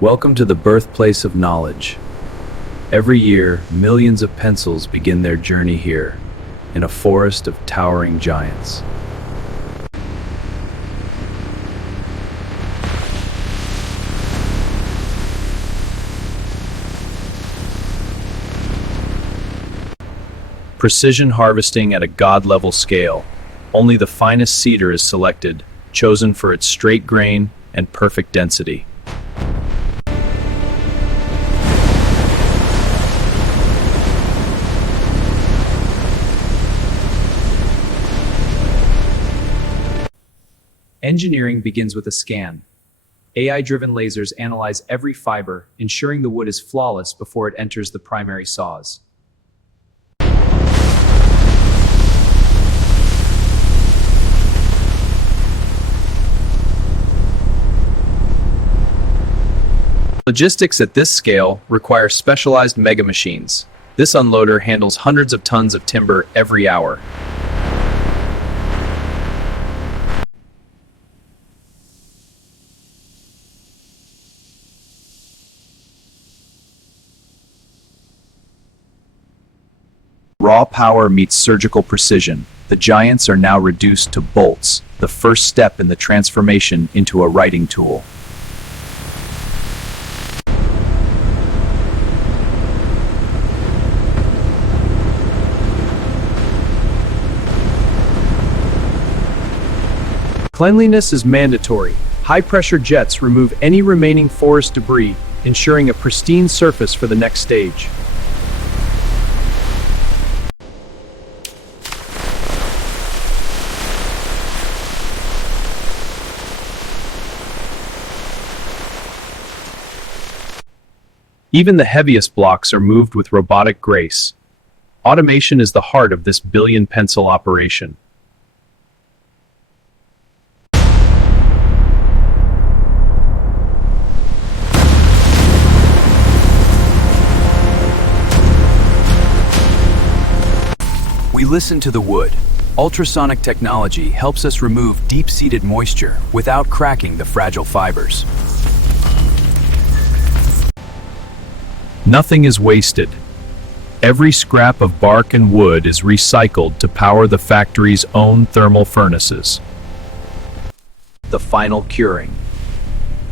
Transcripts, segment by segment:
Welcome to the birthplace of knowledge. Every year, millions of pencils begin their journey here, in a forest of towering giants. Precision harvesting at a god-level scale. Only the finest cedar is selected, chosen for its straight grain and perfect density. Engineering begins with a scan. AI-driven lasers analyze every fiber, ensuring the wood is flawless before it enters the primary saws. Logistics at this scale require specialized mega machines. This unloader handles hundreds of tons of timber every hour. Raw power meets surgical precision. The giants are now reduced to bolts, the first step in the transformation into a writing tool. Cleanliness is mandatory. High-pressure jets remove any remaining forest debris, ensuring a pristine surface for the next stage. Even the heaviest blocks are moved with robotic grace. Automation is the heart of this billion-pencil operation. We listen to the wood. Ultrasonic technology helps us remove deep-seated moisture without cracking the fragile fibers. Nothing is wasted. Every scrap of bark and wood is recycled to power the factory's own thermal furnaces. The final curing.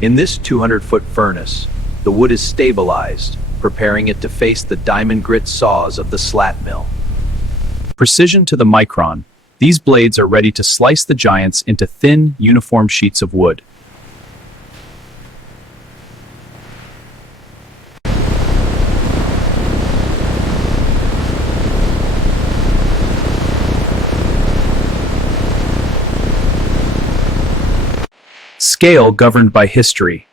In this 200-foot furnace, the wood is stabilized, preparing it to face the diamond grit saws of the Slat mill. Precision to the micron, these blades are ready to slice the giants into thin, uniform sheets of wood. Scale governed by history.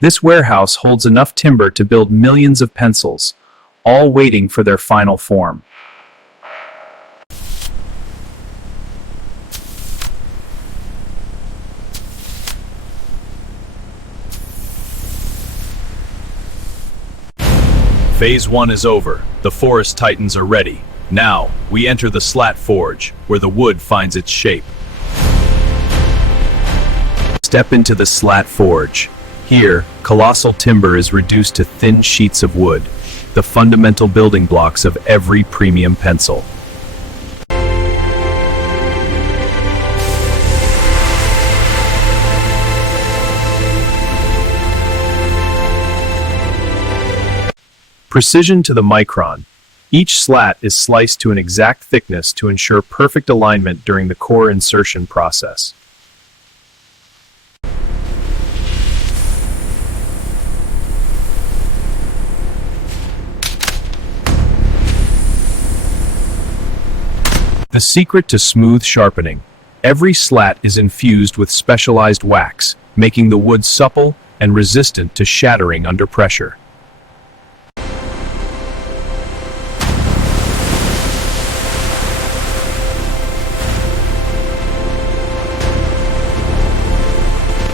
This warehouse holds enough timber to build millions of pencils, all waiting for their final form. Phase 1 is over. The forest titans are ready. Now, we enter the Slat forge, where the wood finds its shape. Step into the Slat forge. Here, colossal timber is reduced to thin sheets of wood, the fundamental building blocks of every premium pencil. Precision to the micron. Each slat is sliced to an exact thickness to ensure perfect alignment during the core insertion process. The secret to smooth sharpening. Every slat is infused with specialized wax, making the wood supple and resistant to shattering under pressure.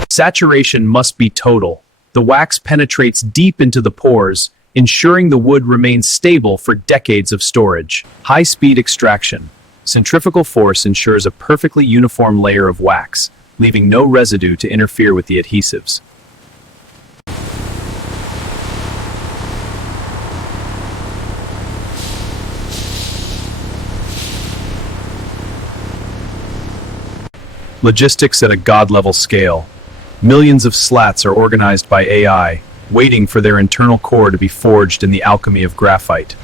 Saturation must be total. The wax penetrates deep into the pores, ensuring the wood remains stable for decades of storage. High-speed extraction. Centrifugal force ensures a perfectly uniform layer of wax, leaving no residue to interfere with the adhesives. Logistics at a god-level scale. Millions of slats are organized by AI, waiting for their internal core to be forged in the alchemy of graphite.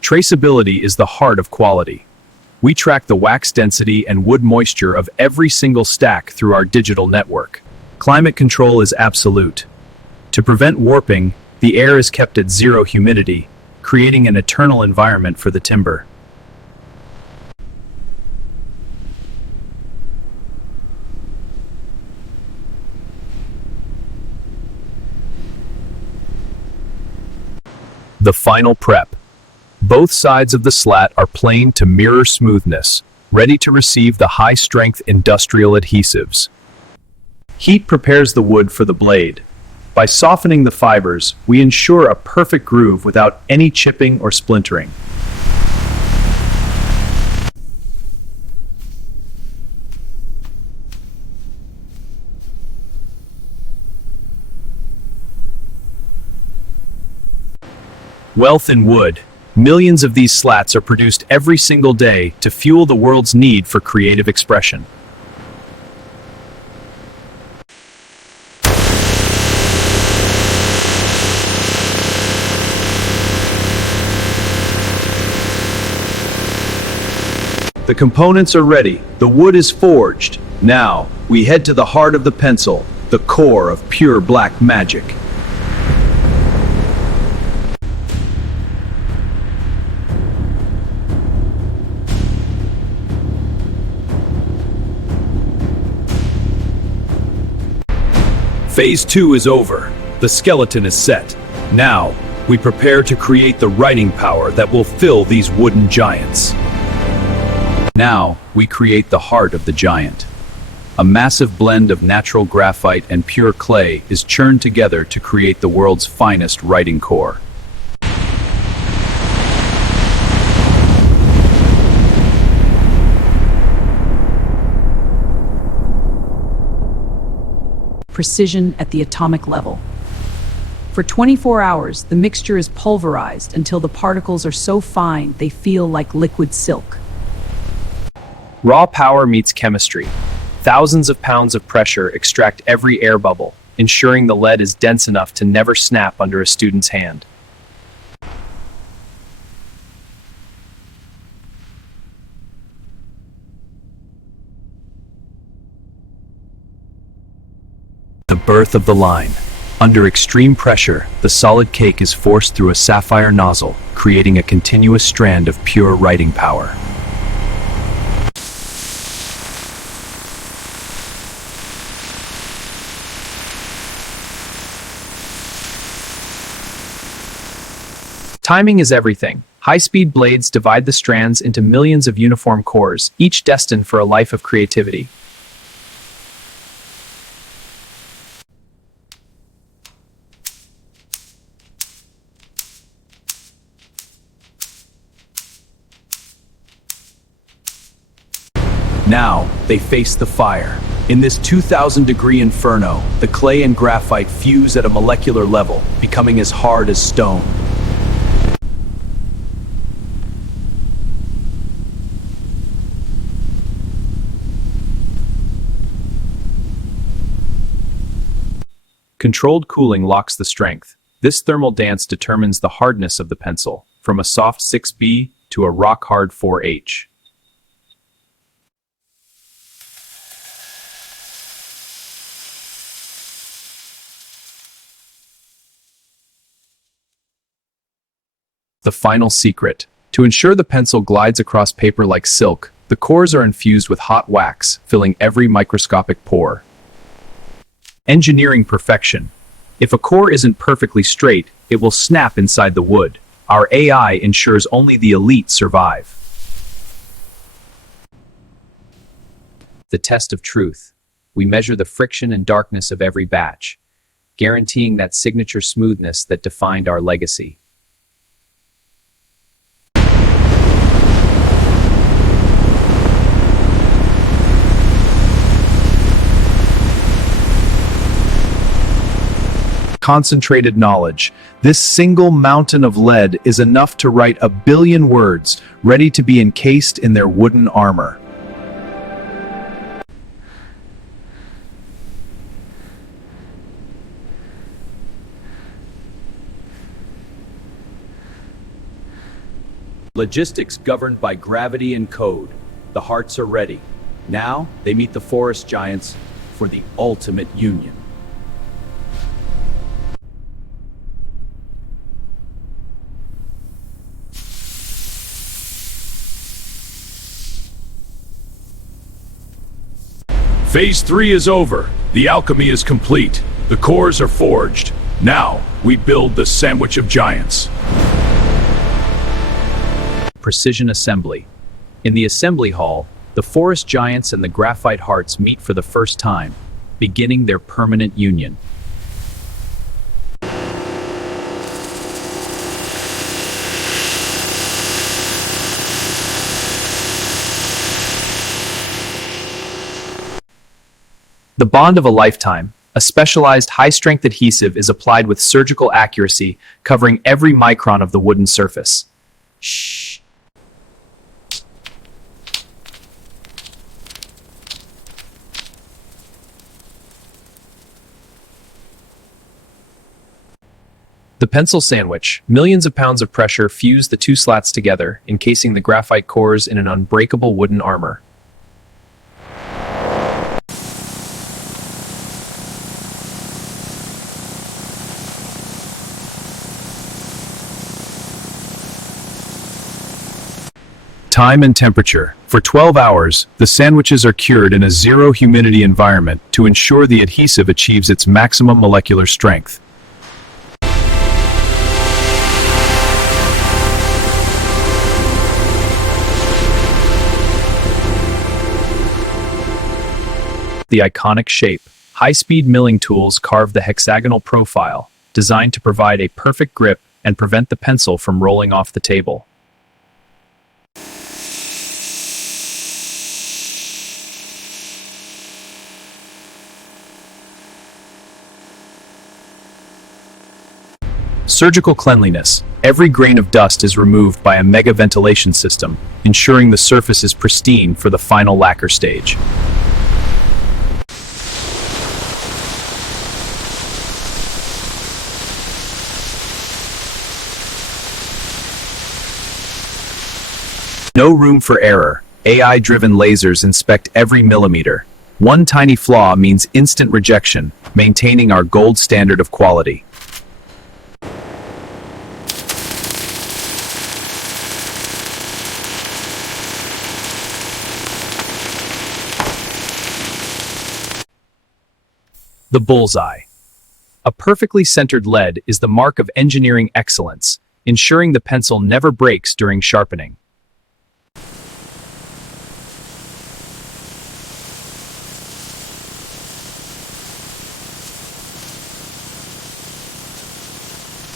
Traceability is the heart of quality. We track the wax density and wood moisture of every single stack through our digital network. Climate control is absolute. To prevent warping, the air is kept at zero humidity, creating an eternal environment for the timber. The final prep. Both sides of the slat are planed to mirror smoothness, ready to receive the high-strength industrial adhesives. Heat prepares the wood for the blade. By softening the fibers, we ensure a perfect groove without any chipping or splintering. Wealth in wood. Millions of these slats are produced every single day to fuel the world's need for creative expression. The components are ready. The wood is forged. Now, we head to the heart of the pencil, the core of pure black magic. Phase 2 is over. The skeleton is set. Now, we prepare to create the writing power that will fill these wooden giants. Now, we create the heart of the giant. A massive blend of natural graphite and pure clay is churned together to create the world's finest writing core. Precision at the atomic level. For 24 hours, the mixture is pulverized until the particles are so fine they feel like liquid silk. Raw power meets chemistry. Thousands of pounds of pressure extract every air bubble, ensuring the lead is dense enough to never snap under a student's hand. The birth of the line. Under extreme pressure, the solid cake is forced through a sapphire nozzle, creating a continuous strand of pure writing power. Timing is everything. High-speed blades divide the strands into millions of uniform cores, each destined for a life of creativity. Now, they face the fire. In this 2,000-degree inferno, the clay and graphite fuse at a molecular level, becoming as hard as stone. Controlled cooling locks the strength. This thermal dance determines the hardness of the pencil, from a soft 6B to a rock-hard 4H. The final secret. To ensure the pencil glides across paper like silk, the cores are infused with hot wax, filling every microscopic pore. Engineering perfection. If a core isn't perfectly straight, it will snap inside the wood. Our AI ensures only the elite survive. The test of truth. We measure the friction and darkness of every batch, guaranteeing that signature smoothness that defined our legacy. Concentrated knowledge. This single mountain of lead is enough to write 1 billion words, ready to be encased in their wooden armor. Logistics governed by gravity and code. The hearts are ready. Now, they meet the forest giants for the ultimate union. Phase 3 is over. The alchemy is complete. The cores are forged. Now, we build the sandwich of giants. Precision assembly. In the assembly hall, the forest giants and the graphite hearts meet for the first time, beginning their permanent union. The bond of a lifetime. A specialized high-strength adhesive is applied with surgical accuracy, covering every micron of the wooden surface. Shh. The pencil sandwich. Millions of pounds of pressure fuse the two slats together, encasing the graphite cores in an unbreakable wooden armor. Time and temperature. For 12 hours, the sandwiches are cured in a zero humidity environment to ensure the adhesive achieves its maximum molecular strength. The iconic shape. High-speed milling tools carve the hexagonal profile, designed to provide a perfect grip and prevent the pencil from rolling off the table. Surgical cleanliness. Every grain of dust is removed by a mega ventilation system, ensuring the surface is pristine for the final lacquer stage. No room for error. AI-driven lasers inspect every millimeter. One tiny flaw means instant rejection, maintaining our gold standard of quality. The bullseye. A perfectly centered lead is the mark of engineering excellence, ensuring the pencil never breaks during sharpening.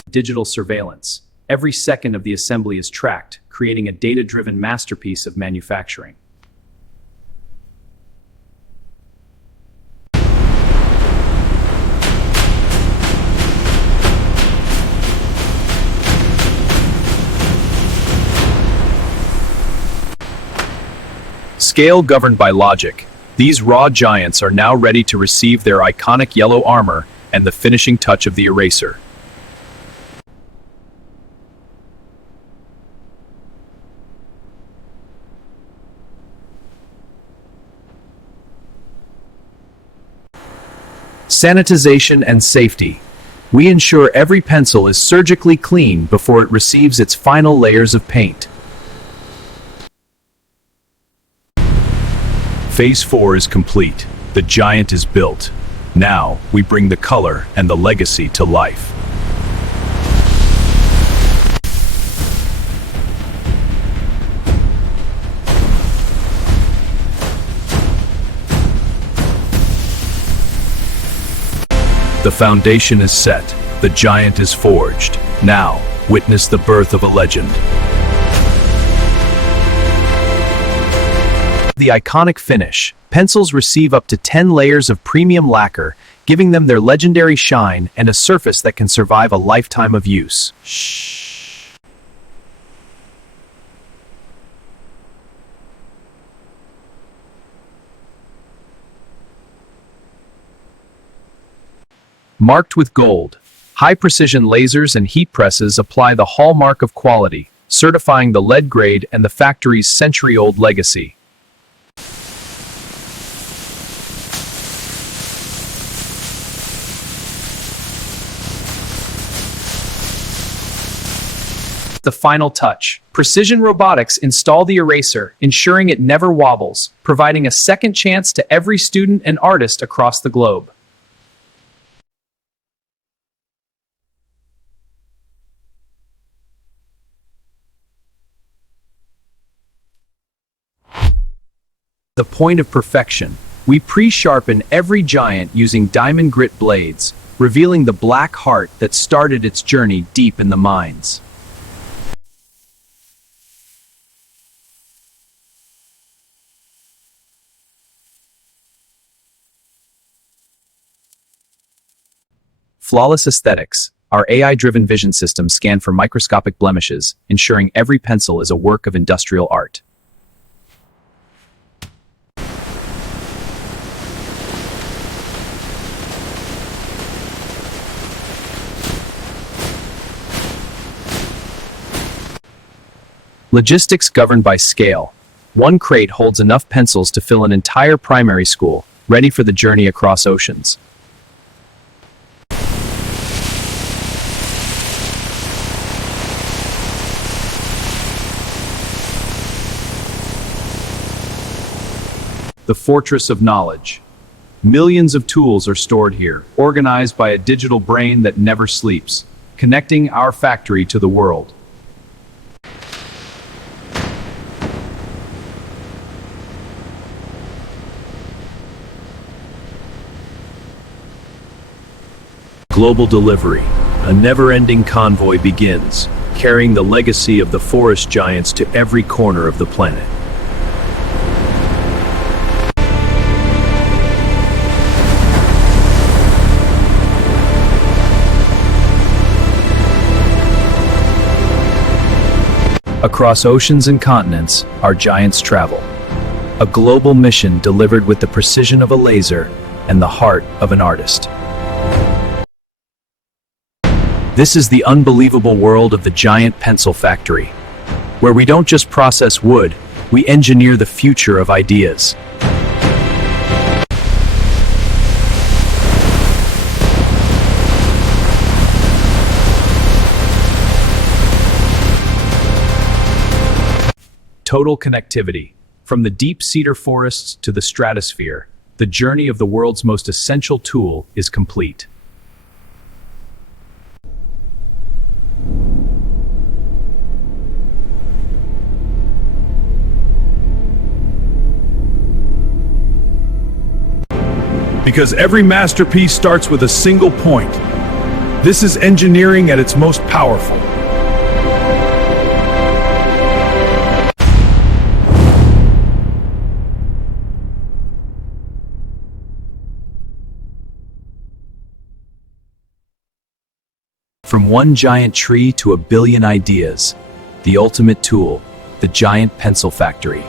Digital surveillance. Every second of the assembly is tracked, creating a data-driven masterpiece of manufacturing. Scale governed by logic. These raw giants are now ready to receive their iconic yellow armor and the finishing touch of the eraser. Sanitization and safety. We ensure every pencil is surgically clean before it receives its final layers of paint. Phase 4 is complete. The giant is built. Now, we bring the color and the legacy to life. The foundation is set. The giant is forged. Now, witness the birth of a legend. The iconic finish. Pencils receive up to 10 layers of premium lacquer, giving them their legendary shine and a surface that can survive a lifetime of use. Shh. Marked with gold. High-precision lasers and heat presses apply the hallmark of quality, certifying the lead grade and the factory's century-old legacy. The final touch. Precision robotics install the eraser, ensuring it never wobbles, providing a second chance to every student and artist across the globe. The point of perfection. We pre-sharpen every giant using diamond grit blades, revealing the black heart that started its journey deep in the mines. Flawless aesthetics. Our AI-driven vision systems scan for microscopic blemishes, ensuring every pencil is a work of industrial art. Logistics governed by scale. One crate holds enough pencils to fill an entire primary school, ready for the journey across oceans. The Fortress of Knowledge. Millions of tools are stored here, organized by a digital brain that never sleeps, connecting our factory to the world. Global delivery. A never-ending convoy begins, carrying the legacy of the forest giants to every corner of the planet. Across oceans and continents, our giants travel. A global mission delivered with the precision of a laser and the heart of an artist. This is the unbelievable world of the giant pencil factory, where we don't just process wood, we engineer the future of ideas. Total connectivity. From the deep cedar forests to the stratosphere, the journey of the world's most essential tool is complete. Because every masterpiece starts with a single point. This is engineering at its most powerful. From one giant tree to a billion ideas, the ultimate tool, the giant pencil factory.